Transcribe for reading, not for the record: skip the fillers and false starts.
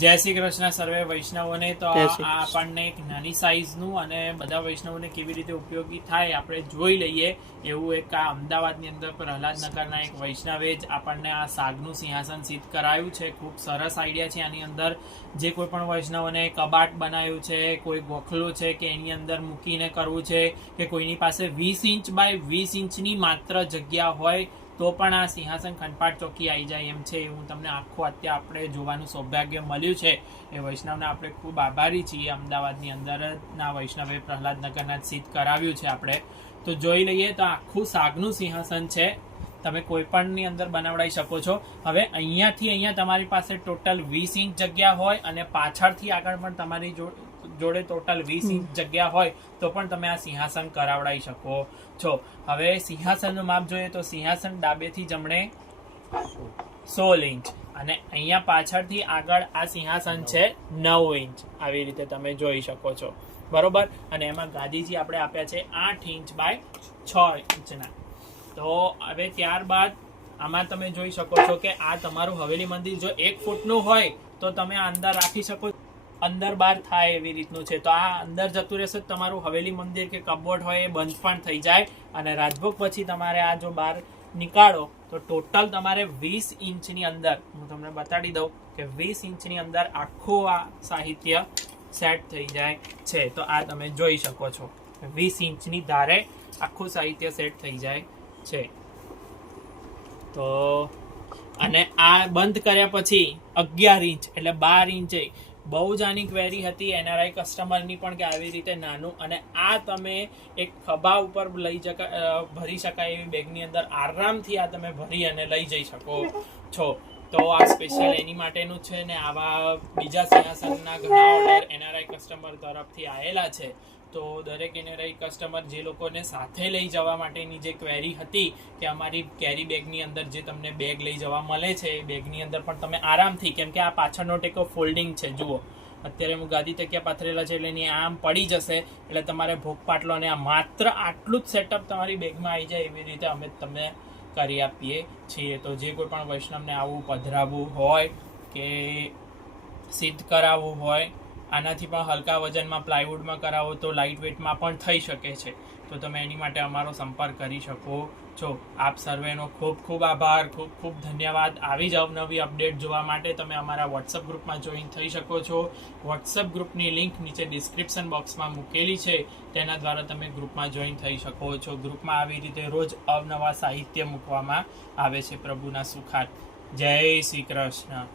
જય શ્રી કૃષ્ણ સર્વે વૈષ્ણવોને. તો આ આપણને એક નાની સાઈઝનું અને બધા વૈષ્ણવોને કેવી રીતે ઉપયોગી થાય આપણે જોઈ લઈએ એવું એક આ અમદાવાદની અંદર પ્રહલાદનગરના એક વૈષ્ણવે જ આપણને આ સાગનું સિંહાસન સિદ્ધ કરાયું છે. ખૂબ સરસ આઈડિયા છે આની અંદર. જે કોઈ પણ વૈષ્ણવોને કબાટ બનાવ્યું છે, કોઈ ગોખલો છે કે એની અંદર મૂકીને કરવું છે, કે કોઈની પાસે 20 ઇંચ બાય 20 ઇંચની માત્ર જગ્યા હોય તો પણ આ સિંહાસન ખંડપાટ ચોકી આવી જાય એમ છે. હું તમને આખું અત્યારે આપણે જોવાનું સૌભાગ્ય મળ્યું છે. એ વૈષ્ણવને આપણે ખૂબ આભારી છીએ. અમદાવાદની અંદરના વૈષ્ણવે પ્રહલાદનગરના સિદ્ધ કરાવ્યું છે આપણે. તો જોઈ લઈએ. તો આખું સાગનું સિંહાસન છે. તમે કોઈ પણની અંદર બનાવડાવી શકો છો. હવે અહીંયાથી અહીંયા તમારી પાસે ટોટલ 20 ઇંચ જગ્યા હોય અને પાછળથી આગળ પણ તમારી જોડે ટોટલ 20 ઇંચ જગ્યા હોય તો પણ તમે આ સિંહાસન કરાવડાવી શકો છો. હવે સિંહાસનનું માપ જોઈએ તો સિંહાસન ડાબેથી જમણે 16 ઇંચ અને અહીંયા પાછળથી આગળ આ સિંહાસન છે 9 ઇંચ. આવી રીતે તમે જોઈ શકો છો, બરોબર. અને એમાં ગાદીજી આપણે આપ્યા છે 8 ઇંચ બાય 6 ઇંચના. તો હવે ત્યારબાદ આમાં તમે જોઈ શકો છો કે આ તમારું હવેલી મંદિર જો 1 ફૂટનું હોય તો તમે અંદર રાખી શકો, અંદર બહાર થાય એવી રીતનું છે. તો આ અંદર જતું રહેશે તમારું હવેલી મંદિર કે કબોર્ડ હોય એ બંધ પણ થઈ જાય. અને રાજભોગ પછી તમારે આ જો બહાર નીકાળો તો ટોટલ તમારે 20 ઇંચની અંદર, હું તમને બતાડી દઉં કે 20 ઇંચની અંદર આખું આ સાહિત્ય સેટ થઈ જાય છે. તો આ તમે જોઈ શકો છો 20 ઇંચની ધારે આખું સાહિત્ય સેટ થઈ જાય છે. તો અને આ બંધ કર્યા પછી 11 ઇંચ એટલે 12 ઇંચે બહુ જ આની ક્વેરી હતી એનઆરઆઈ કસ્ટમરની પણ કે આવી રીતે નાનું. અને આ તમે એક ખભા ઉપર ભરી શકાય એવી બેગની અંદર આરામથી આ તમે ભરી અને લઈ જઈ શકો છો. તો આ સ્પેશિયલ એની માટેનું છે. ને આવા બીજા સિંહાસનના ઘણા ઓર્ડર એનઆરઆઈ કસ્ટમર તરફથી આવેલા છે. તો દરેક એનઆરઆઈ કસ્ટમર જે લોકોને સાથે લઈ જવા માટેની જે ક્વેરી હતી કે અમારી કેરી બેગની અંદર જે તમને બેગ લઈ જવા મળે છે એ બેગની અંદર પણ તમે આરામથી, કેમ કે આ પાછળનો ટેકો ફોલ્ડિંગ છે, જુઓ અત્યારે હું ગાદી તકિયા પાથરેલા છે એટલે એની આમ પડી જશે એટલે તમારે ભોગ પાટલો અને આ માત્ર આટલું જ સેટઅપ તમારી બેગમાં આવી જાય એવી રીતે અમે તમને કરી આપીએ છીએ. તો જે કોઈ પણ વૈષ્ણવને આવું પધરાવવું હોય કે સિદ્ધ કરાવવું હોય, આનાથી પણ હલકા વજનમાં પ્લાયવુડમાં કરાવો તો લાઇટ વેટમાં પણ થઈ શકે છે. તો તમે એની માટે અમારો સંપર્ક કરી શકો છો. આપ સર્વેનો ખૂબ ખૂબ આભાર, ખૂબ ખૂબ ધન્યવાદ. આવી જ અવનવી અપડેટ જોવા માટે તમે અમારા વોટ્સઅપ ગ્રુપમાં જોઈન થઈ શકો છો. વોટ્સઅપ ગ્રુપની લિંક નીચે ડિસ્ક્રિપ્શન બોક્સમાં મૂકેલી છે, તેના દ્વારા તમે ગ્રુપમાં જોઈન થઈ શકો છો. ગ્રુપમાં આવી રીતે રોજ અવનવા સાહિત્ય મૂકવામાં આવે છે પ્રભુના સુખાર્થ. જય શ્રી કૃષ્ણ.